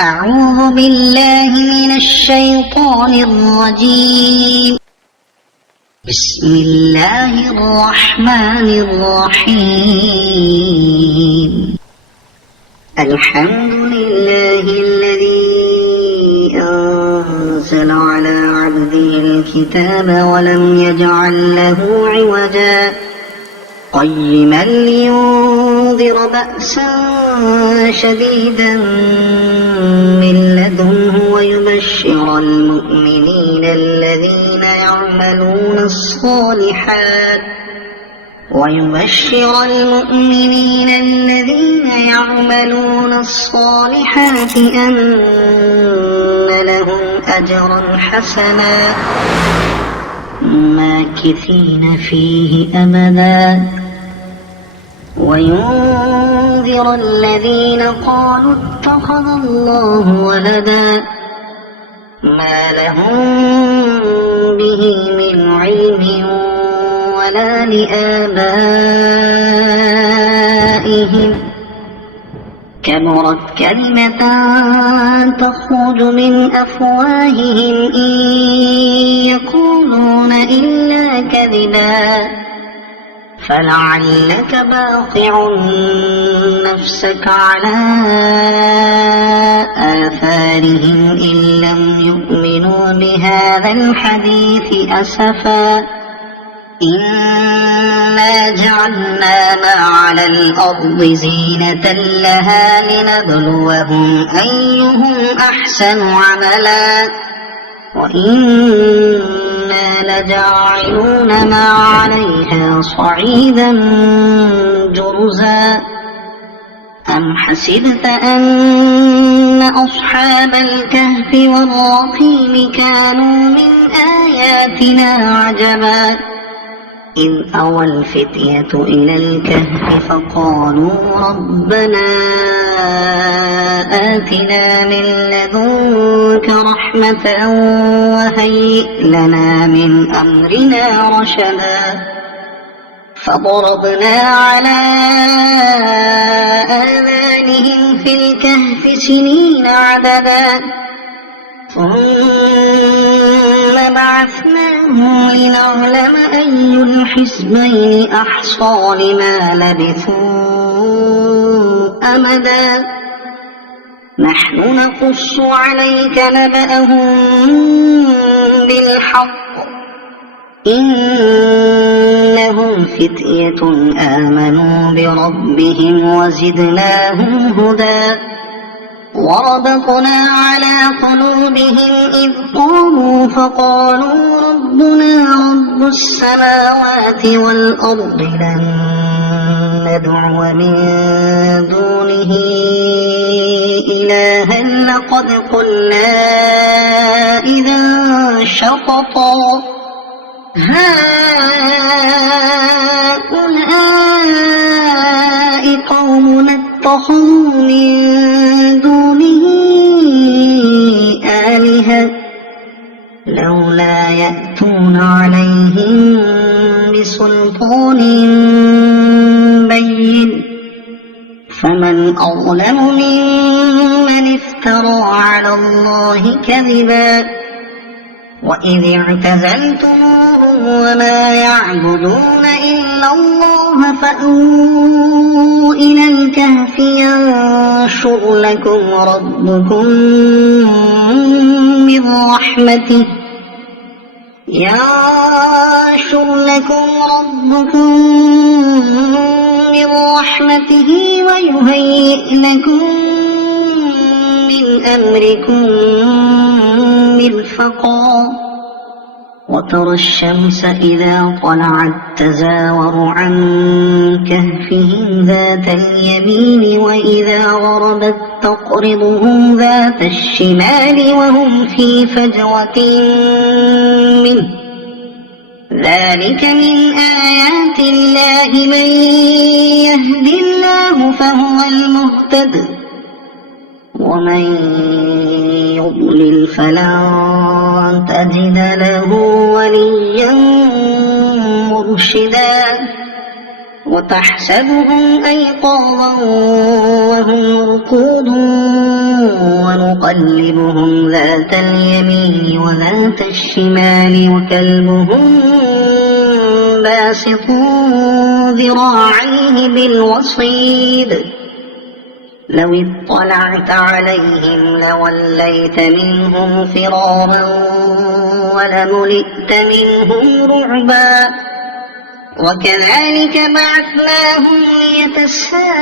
أعوذ بالله من الشيطان الرجيم. بسم الله الرحمن الرحيم. الحمد لله الذي أنزل على عبده الكتاب ولم يجعل له عوجا قيما لينذر بأسا شديدا من لدنه ويبشر المؤمنين الذين يعملون الصالحات أن لهم أجرا حسنا ماكثين فيه أبدا وينذر الذين قالوا اتخذ الله ولدا ما لهم به من علم ولا لآبائهم كبرت كلمة تخرج من أفواههم إن يقولون إلا كذبا فلعلك باخع نفسك على آثارهم إن لم يؤمنوا بهذا الحديث أسفا إنا جعلنا ما على الأرض زينة لها لنبلوهم أيهم أحسن عملا وإنا لجاعلون ما عليها صعيدا جرزا أم حسبت أن أصحاب الكهف والرقيم كانوا من آياتنا عجبا إذ أوى الفتية إلى الكهف فقالوا ربنا آتنا من لدنك رحمة وهيئ لنا من أمرنا رشدا فضربنا على آذانهم في الكهف سنين عددا ثم بعثناهم لنعلم أي الحزبين أحصى لما لبثوا أمدا نحن نقص عليك نبأهم بالحق إنهم فتية آمنوا بربهم وزدناهم هدى وربطنا على قلوبهم إذ قاموا فقالوا ربنا رب السماوات والأرض لن ندعو من دونه إلها لقد قلنا إذا شططا هؤلاء قومنا اتخذوا من دونه آلهة لولا يأتون عليهم بسلطان بين فمن أظلم ممن افترى على الله كذبا وإذ اعتزلتموهم وما يعبدون إلا الله فأووا إلى الكهف ينشر لكم ربكم من رحمته ويهيئ لكم من أمركم مرفقا وترى الشمس إذا طلعت تزاور عن كهفهم ذات اليمين وإذا غربت تقرضهم ذات الشمال وهم في فجوة منه ذلك من آيات الله من يهد الله فهو المهتد ومن يضلل فلن تجد له وليا مرشدا وتحسبهم أيقاظا وهم رقود ونقلبهم ذات اليمين وذات الشمال وكلبهم باسط ذراعيه بالوصيد لو اطلعت عليهم لوليت منهم فرارا ولملئت منهم رعبا وكذلك بعثناهم ليتساءلوا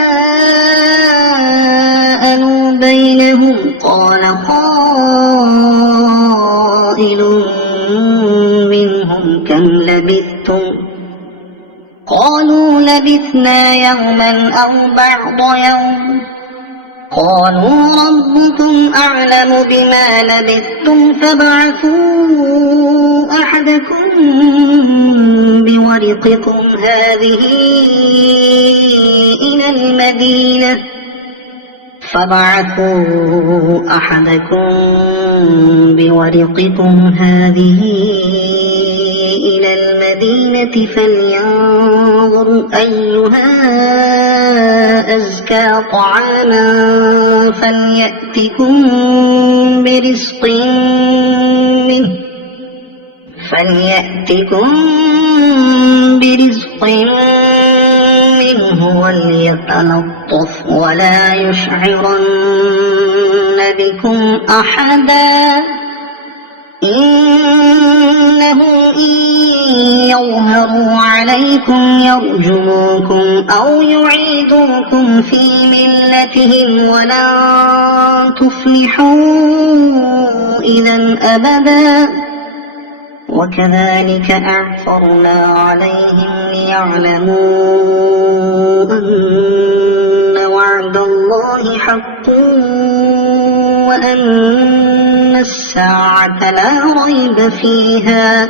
بينهم قال قائل منهم كم لبثتم قالوا لبثنا يوما أو بعض يوم قالوا ربكم أعلم بما لبثتم فابعثوا أحدكم بورقكم هذه إلى المدينة فلينظر أيها أزكى طعاما فليأتكم برزق منه وليتلطف ولا يشعرن بكم أحدا إنهم إن يظهروا عليكم يرجموكم أو يعيدوكم في ملتهم ولن تفلحوا إذا أبدا وكذلك أعثرنا عليهم ليعلموا أن وعد الله حق وأن الساعة لا ريب فيها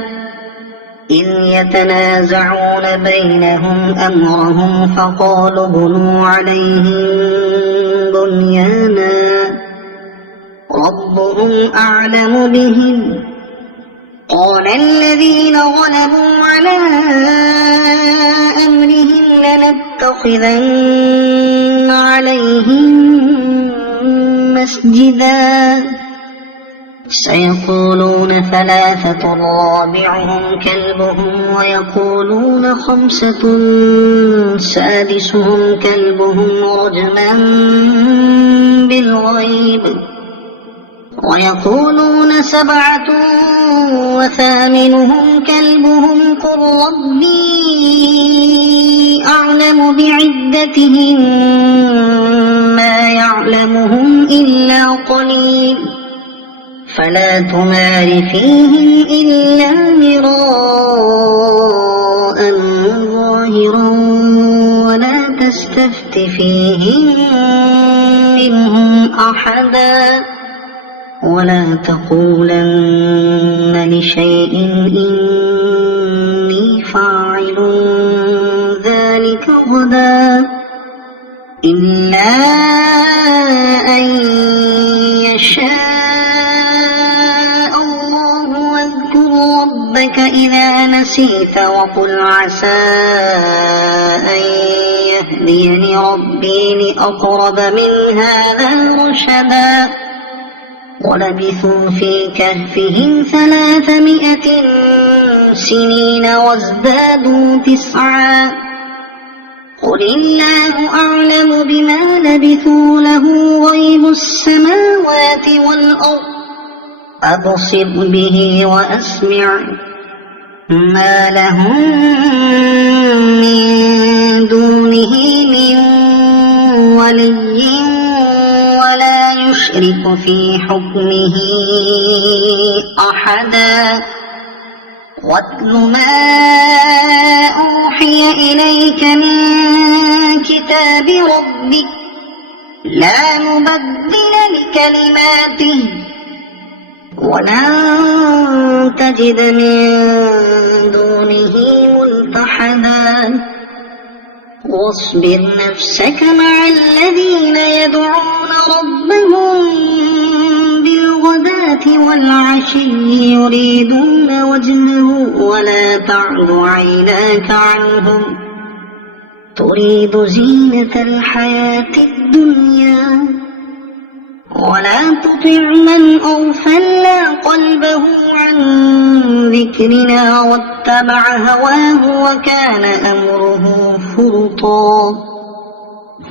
إذ يتنازعون بينهم أمرهم فقالوا بنوا عليهم بنيانا ربهم أعلم بهم قال الذين غلبوا على أمرهم لنتخذن عليهم مسجدا سيقولون ثلاثة رابعهم كلبهم ويقولون خمسة سادسهم كلبهم رجما بالغيب ويقولون سبعة وثامنهم كلبهم قل ربي أعلم بعدتهم ما يعلمهم إلا قليل فلا تمار فيهم إلا مراء ظاهرا ولا تستفت فيهم منهم أحدا ولا تقولن لشيء إني فاعل ذلك غدا إلا أن يشاء الله واذكر ربك إذا نسيت وقل عسى أن يهديني ربي لأقرب من هذا رشدا ولبثوا في كهفهم 300 سنين وازدادوا 9 قل الله أعلم بما لبثوا له غيب السماوات والأرض أبصر به وأسمع ما لهم من دونه من ولي ولا يشرك في حكمه أحدا واتل ما أوحي إليك من كتاب ربك لا مبدل لكلماته ولن تجد من دونه ملتحدا واصبر نفسك مع الذين يدعون ربهم بالغداة والعشي يريدون وجهه ولا تعد عيناك عنهم تريد زينة الحياة الدنيا ولا تطع من أغفلنا قلبه عن ذكرنا واتبع هواه وكان أمره فرطا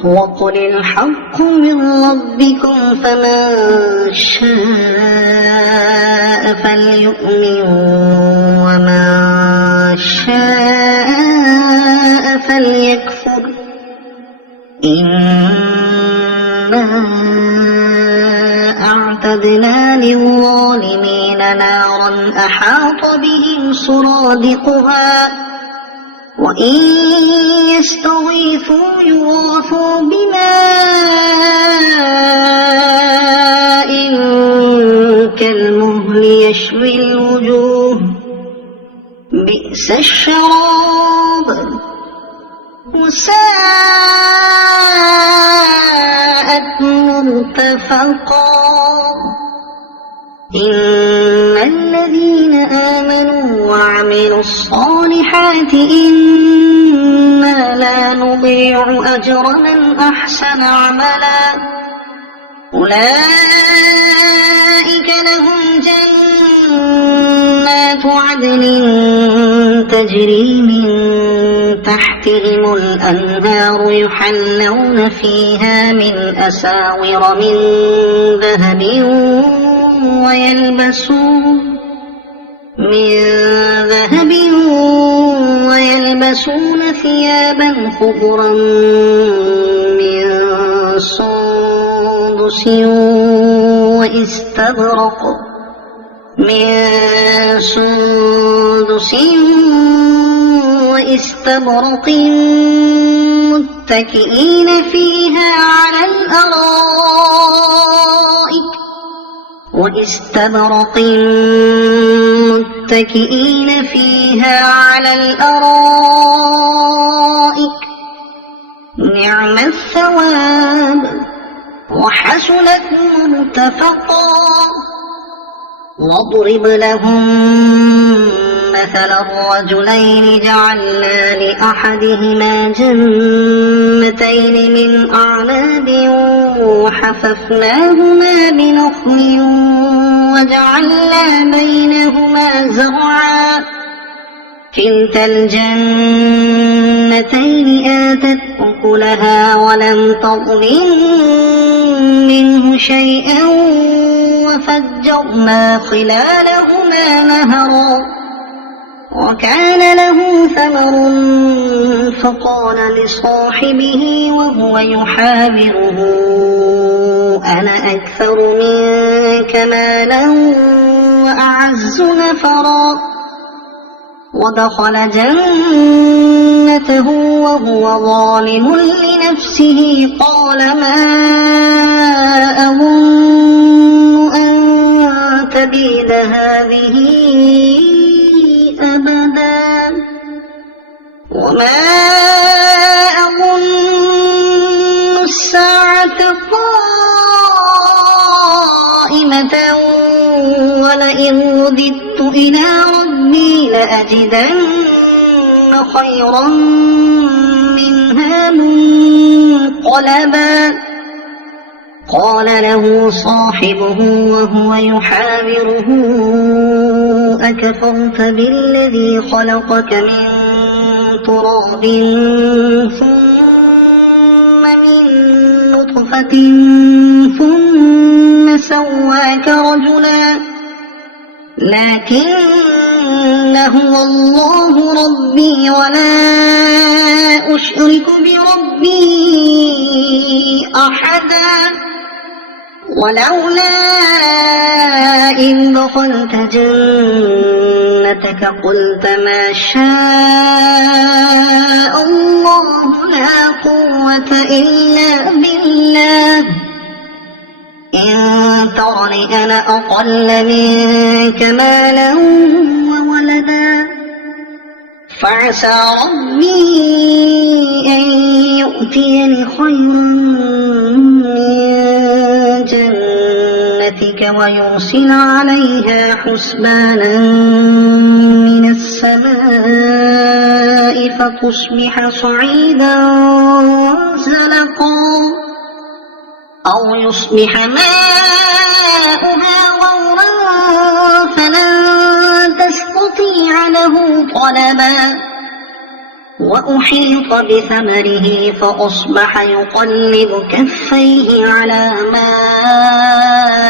وقل الحق من ربكم فمن شاء فليؤمن ومن شاء فليكفر إنا أعتدنا للظالمين نارا أحاط بهم سرادقها وإن يستغيثوا يغاثوا بماء كالمهل يشوي الوجوه بئس الشراب وساءت مرتفقا إن الذين آمنوا وعملوا الصالحات إنا لا نضيع أجر من أحسن عملا أولئك لهم جنات عدن تجري من تحتهم الأنهار يحلون فيها من أساور من ذهب ويلبسون ثيابا خضرا من سندس واستبرق متكئين فيها على الأرائك نعم الثواب وحسنت مرتفقا واضرب لهم مثل الرجلين جعلنا لأحدهما جنتين من أعناب وحففناهما بنخل وجعلنا بينهما زرعا كلتا الجنتين آتت أكلها ولم تظلم منه شيئا وفجرنا خلالهما نهرا وكان له ثمر فقال لصاحبه وهو يحاوره أنا أكثر منك مالا وأعز نفرا ودخل جنته وهو ظالم لنفسه قال ما أظن أن تبيد هذه أبدا وما أظن الساعة قائمة ولئن رددت إلى ربي لأجدن خيرا منها منقلبا قال له صاحبه وهو يحاوره أكفرت بالذي خلقك من تراب ثم من نطفة ثم سواك رجلا لكن هو الله ربي ولا أشرك بربي أحدا ولولا إذ دخلت جنتك قلت ما شاء الله لا قوة إلا بالله إن ترني أنا أقل منك مالا وولدا فعسى ربي أن يؤتيني خيرا من جنتك ويرسل عليها حسبانا من السماء فتصبح صعيدا زلقا أو يصبح ماؤها غورا فلن تستطيع له طلبا وأحيط بثمره فأصبح يقلب كفيه على ما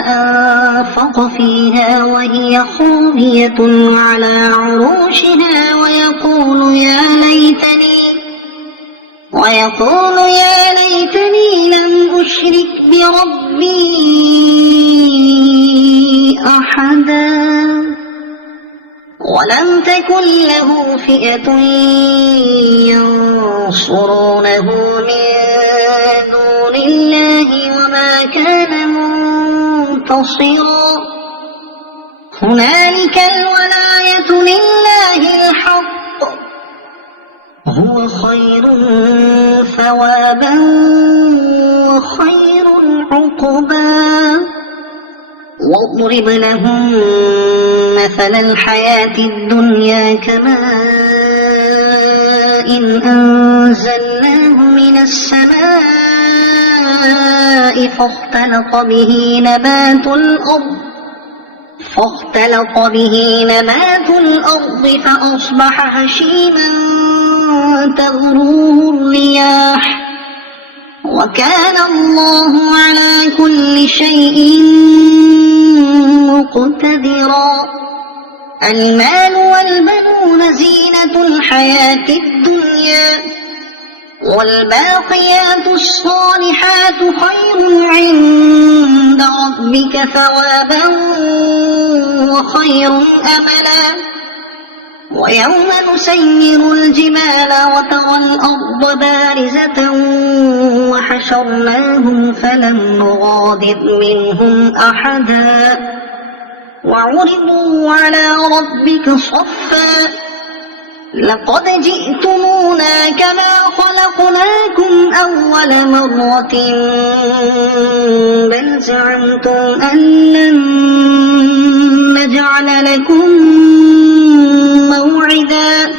أنفق فيها وهي خاوية على عروشها ويقول يا ليتني لم أشرك بربي أحدا ولم تكن له فئة ينصرونه من دون الله وما كان منتصرا هنالك الولاية لله الحق هو خير ثوابا وخير عقبا واضرب لهم مثل الحياة الدنيا كماء أنزلناه من السماء فاختلط به نبات الأرض فأصبح هشيما تذروه الرياح وكان الله على كل شيء مقتدرا المال والبنون زينة الحياة الدنيا والباقيات الصالحات خير عند ربك ثوابا وخير أملا ويوم نسير الجبال وترى الأرض بارزة وحشرناهم فلم نغادر منهم أحدا وعرضوا على ربك صفا لقد جئتمونا كما خلقناكم أول مرة بل زعمتم أن لن نجعل لكم موعدا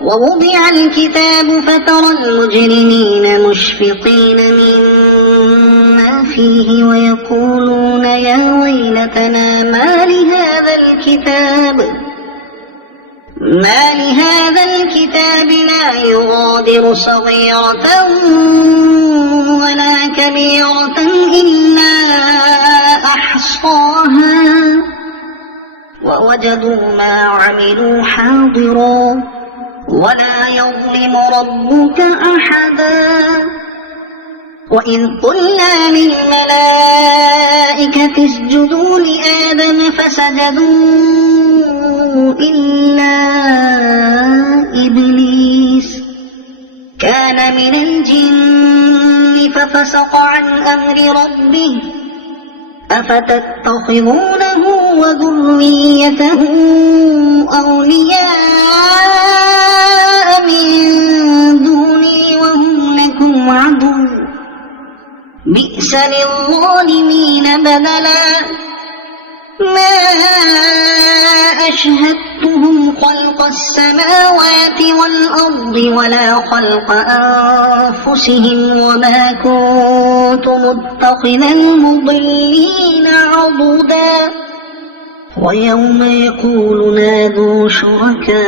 ووضع الكتاب فترى المجرمين مشفقين مما فيه ويقولون يا ويلتنا ما لهذا الكتاب لا يغادر صغيرة ولا كبيرة إلا أحصاها ووجدوا ما عملوا حاضرا ولا يظلم ربك أحدا وإذ قلنا للملائكة اسجدوا لآدم فسجدوا إلا إبليس كان من الجن ففسق عن أمر ربه أفتتخذونه وذريته أولياء من دوني وهم لكم عدو بئس للظالمين بدلا ما أشهدتهم خلق السماوات والأرض ولا خلق أنفسهم وما كنت متخذ المضلين عضدا ويوم يقول نادوا شركائي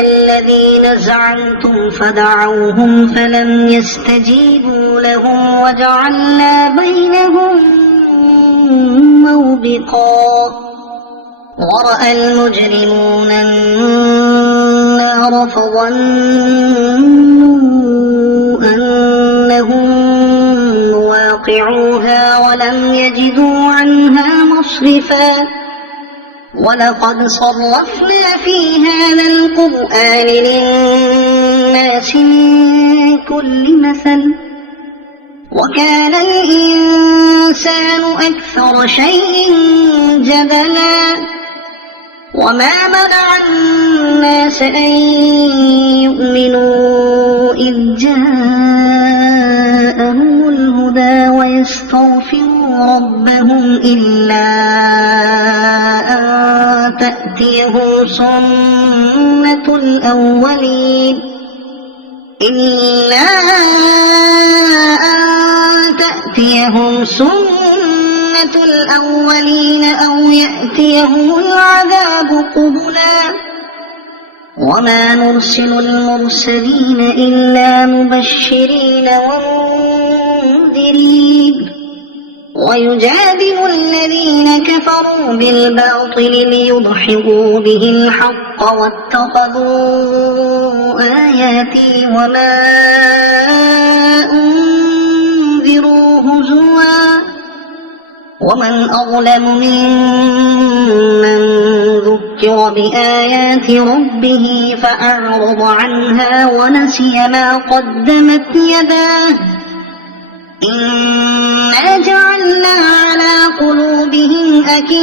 الذين زعمتم فدعوهم فلم يستجيبوا لهم وجعلنا بينهم موبقا ورأى المجرمون النار فظنوا أنهم واقعوها ولم يجدوا عنها مصرفا ولقد صرفنا في هذا القرآن للناس من كل مثل وكان الإنسان أكثر شيء جدلا وما منع الناس أن يؤمنوا إذ جاءهم الهدى ويستغفروا ربهم إلا أن تأتيهم سنة الأولين إلا أن تأتيهم سنة الأولين أو يأتيهم العذاب قبلا وما نرسل المرسلين إلا مبشرين ومنذرين ويجادل الذين كفروا بالباطل ليدحضوا به الحق واتخذوا آياتي وما أنذروا هزوا ومن أظلم ممن ذكر بآيات ربه فأعرض عنها ونسي ما قدمت يداه إنا جعلنا على قلوبهم أكنة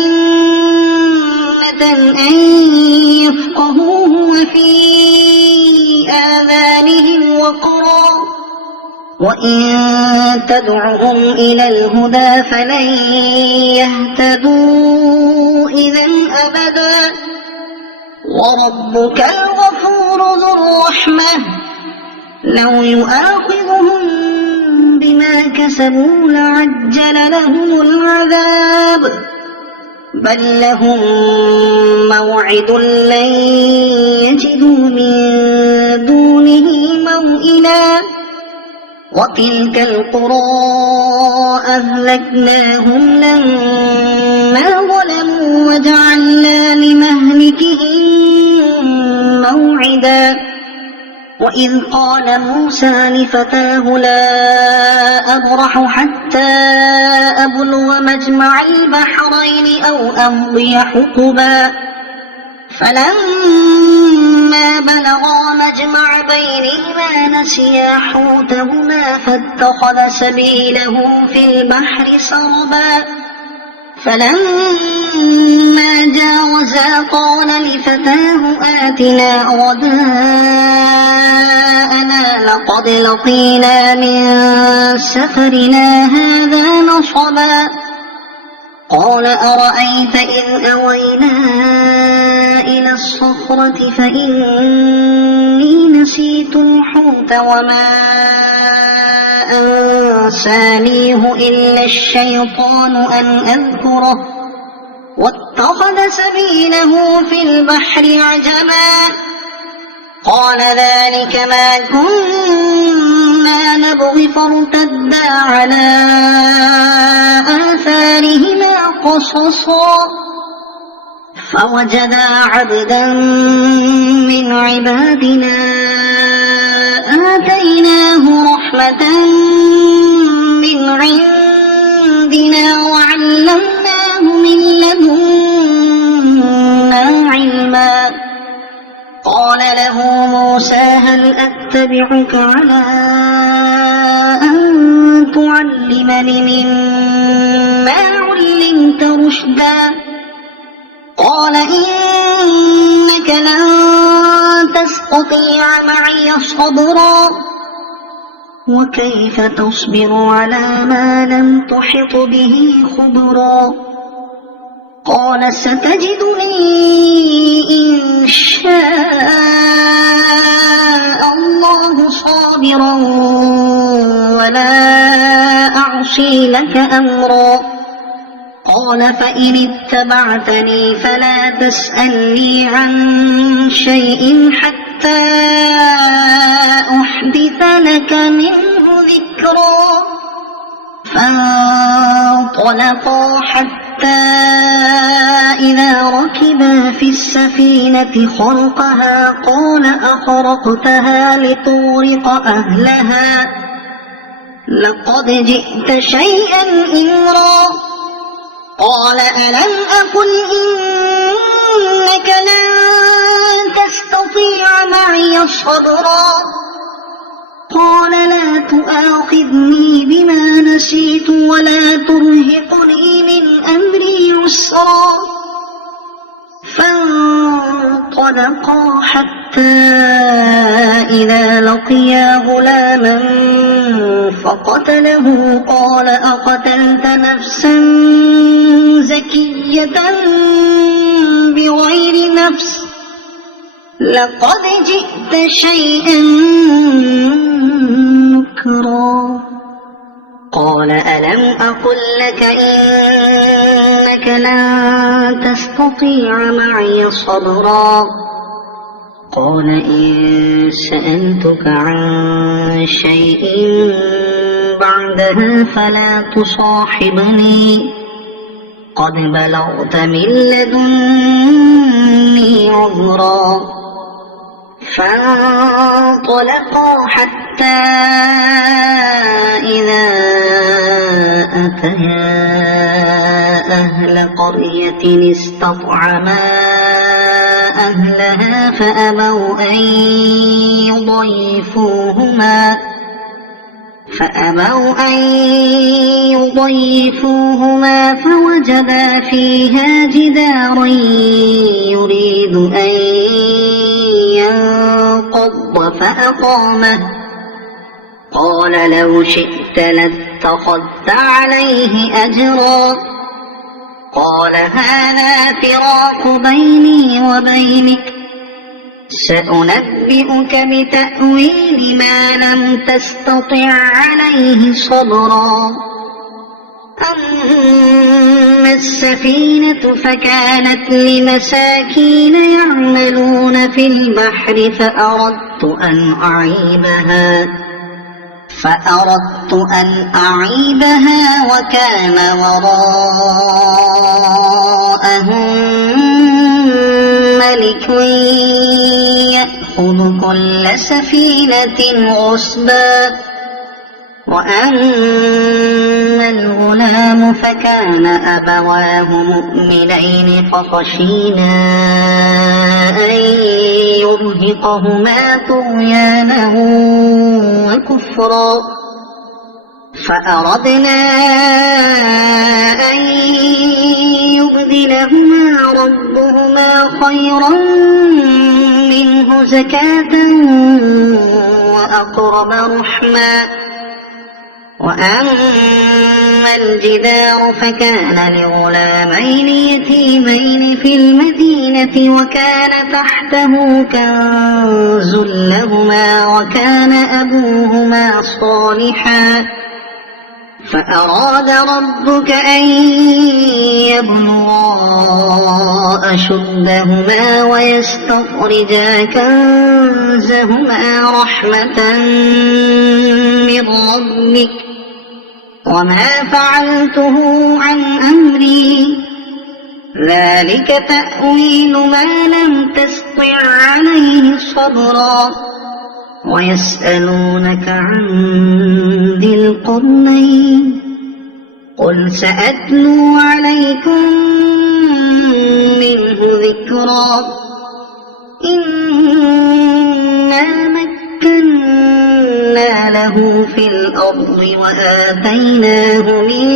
أن يفقهوه وفي آذانهم وقرا وإن تدعهم إلى الهدى فلن يهتدوا إذا أبدا وربك الغفور ذو الرحمة لو يؤاخذهم بما كسبوا لعجل لهم العذاب بل لهم موعد لن يجدوا من دونه موئلا وتلك القرى أهلكناهم لما ظلموا وجعلنا لمهلكهم موعدا وإذ قال موسى لفتاه لا أبرح حتى أبلغ مجمع البحرين أو أمضي حقبا فلما بلغا مجمع بينهما نسيا حوتهما فاتخذ سبيله في البحر سربا فلما جاوزا قال لفتاه آتنا غداءنا لقد لقينا من سفرنا هذا نصبا قال أرأيت إذ أوينا إلى الصخرة فإني نسيت الحوت وما أنسانيه إلا الشيطان أن أذكره واتخذ سبيله في البحر عجبا قال ذلك ما كنا نبغي فارتدا على آثارهما قصصا فوجدا عبدا من عبادنا آتيناه رحمة من عندنا وعلمناه من لدنا علما قال له موسى هل أتبعك على أن تعلمني مما علمت رشدا قال إنك لن تستطيع معي صبرا وكيف تصبر على ما لم تحط به خبرا قال ستجدني إن شاء الله صابرا ولا أعصي لك أمرا قال فإن اتبعتني فلا تسألني عن شيء حتى أحدث لك منه ذكرا فانطلقا حتى إذا ركبا في السفينة خرقها قال أخرقتها لتغرق أهلها لقد جئت شيئا إمرا قال ألم أقل إنك لن تستطيع معي صبرا قال لا تؤاخذني بما نسيت ولا ترهقني من أمري عسرا فانطلقا حتى إذا لقيا غلاما فقتله قال أقتلت نفسا زكية بغير نفس لقد جئت شيئا نكرا قال ألم أقل لك إنك لن تستطيع معي صبرا قال إن سألتك عن شيء بعدها فلا تصاحبني قد بلغت من لدني عذرا فانطلقا حتى إذا أتيا أهل قرية استطعما أهلها فأبوا أن يضيفوهما فوجدا فيها جدارا يريد أن ينقض فأقامه قال لو شئت لاتخذت عليه أجرا قال هذا فراق بيني وبينك سأنبئك بتأويل ما لم تستطع عليه صبرا أما السفينة فكانت لمساكين يعملون في البحر فأردت أن أعيبها وكان وراءهم ملك يأخذ كل سفينة غصبا وأما الغلام فكان أبواه مؤمنين فخشينا أن يرهقهما طغيانا وكفرا فأردنا أن يبدلهما ربهما خيرا منه زكاة وأقرب رحما وأما الجدار فكان لغلامين يتيمين في المدينة وكان تحته كنز لهما وكان أبوهما صالحا فأراد ربك أن يبلغا أشدهما ويستخرجا كنزهما رحمة من ربك وما فعلته عن أمري ذلك تأويل ما لم تسطع عليه صبرا ويسألونك عن ذي القرنين قل سأتلو عليكم منه ذكرا إنا مكنا له في الأرض وآتيناه من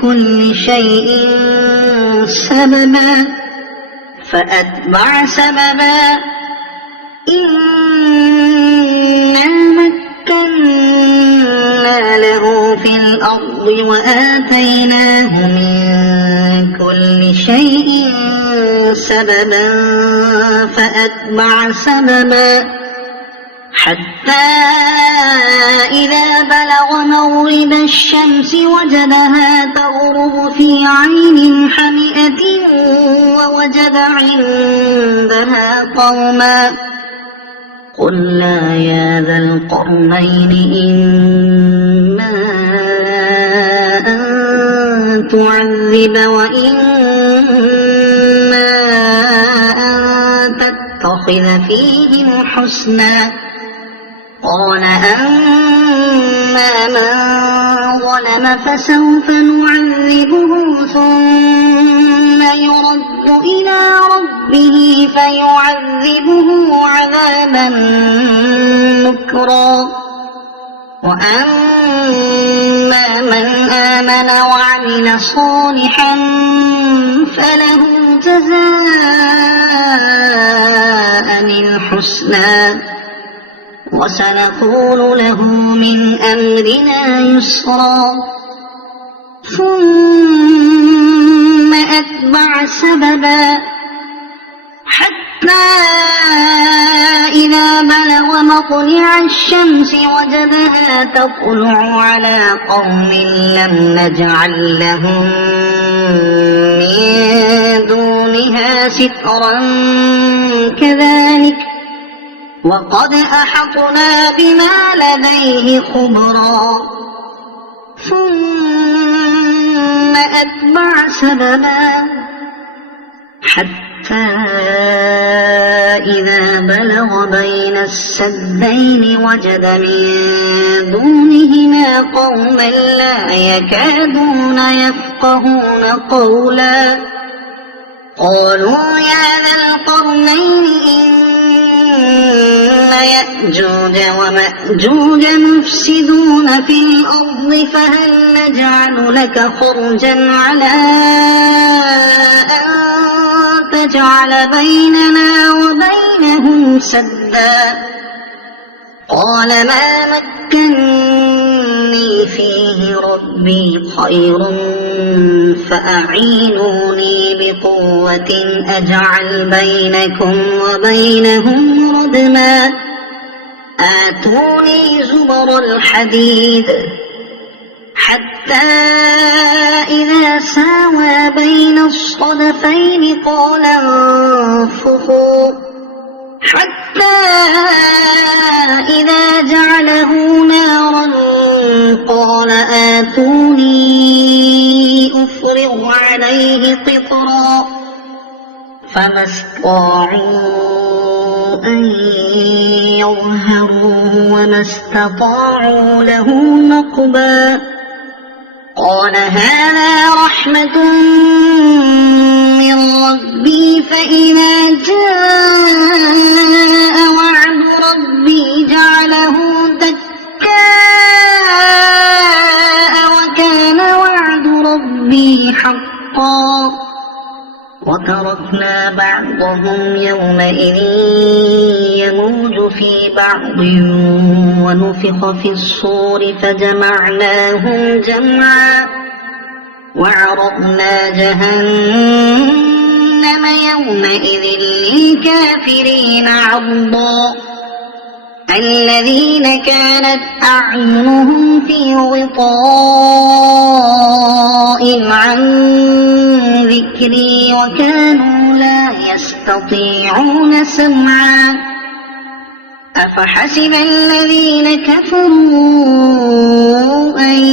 كل شيء سببا فأتبع سببا إنا مكنا له في الأرض وآتيناه من كل شيء سببا فأتبع سببا حتى إذا بلغ مغرب الشمس وجدها تغرب في عين حمئة ووجد عندها قوما قلنا يا ذا القرنين إما أن تعذب وإما أن تتخذ فيهم حسنا قال أما من ظلم فسوف نعذبه ثم يرد إلى ربه فيعذبه عذابا نكرا وأما من آمن وعمل صالحا فله جزاء الحسنى وسنقول له من أمرنا يسرا ثم أتبع سببا حتى إذا بلغ مطلع الشمس وجدها تطلع على قوم لم نجعل لهم من دونها سترا كذلك وقد أحطنا بما لديه خبرا ثم أتبع سببا حتى إذا بلغ بين السدين وجد من دونهما قوما لا يكادون يفقهون قولا قالوا يا ذا القرنين إن يأجوج ومأجوج مفسدون في الأرض فهل نجعل لك خرجا على أن تجعل بيننا وبينهم سدا قال ما مكني فيه ربي خير فأعينوني بقوة أجعل بينكم وبينهم ردما آتوني زبر الحديد حتى إذا ساوى بين الصدفين قال انفخوا حتى إذا جعله نارا قال آتوني أفرغ عليه قطرا فما استطاعوا أن يظهروه وما استطاعوا له نقبا قال هذا رحمة من ربي فإذا جاء وعد ربي جعله دكاء وكان وعد ربي حقا وتركنا بعضهم يومئذ يموج في بعض ونفخ في الصور فجمعناهم جمعا وعرضنا جهنم يومئذ للكافرين عرضا الذين كانت أعينهم في غطاء عن ذكري وكانوا لا يستطيعون سمعا أفحسب الذين كفروا أن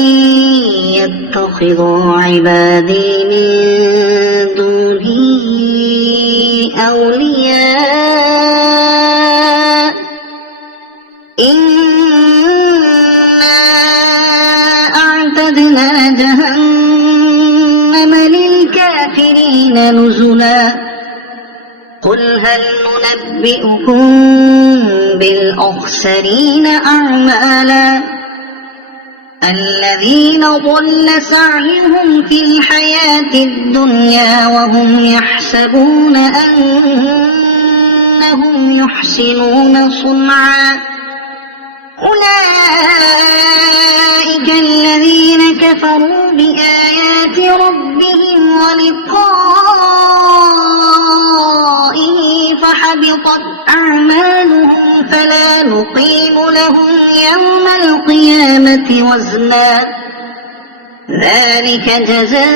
يتخذوا عبادي من دوني أولياء إنا أعتدنا جهنم للكافرين نزلا قل هل ننبئكم بالأخسرين أعمالا الذين ضل سعيهم في الحياة الدنيا وهم يحسبون أنهم يحسنون صنعا أولئك الذين كفروا بآيات ربهم ولقائه فحبطت أعمالهم فلا نقيم لهم يوم القيامة وزنا ذلك جزاؤهم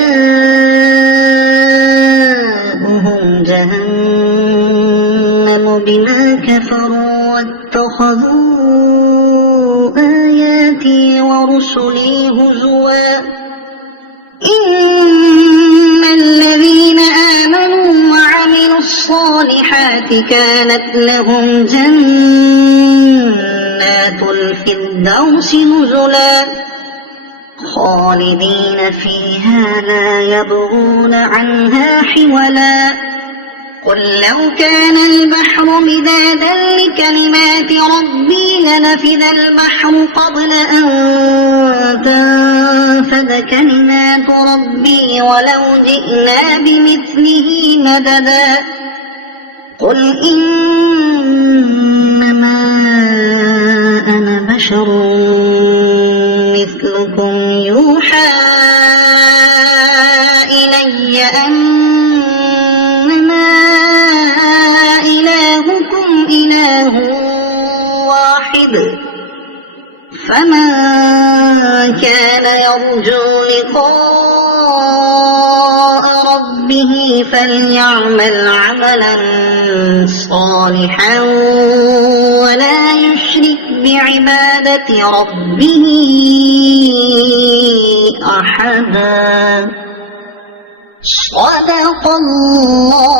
جهنم بما كفروا واتخذوا آياتي ورسلي هزوا إن الذين آمنوا وعملوا الصالحات كانت لهم جنات الفردوس نزلا خالدين فيها لا يبغون عنها حولا قل لو كان البحر مدادا لكلمات ربي لنفذ البحر قبل أن تنفذ كلمات ربي ولو جئنا بمثله مددا قل إنما بشر مثلكم يوحى إلي أنما إلهكم إله واحد فمن كان يرجو لقاء ربه فليعمل عملا صالحا ولا يشرك بعبادة ربه أحدا. صدق الله.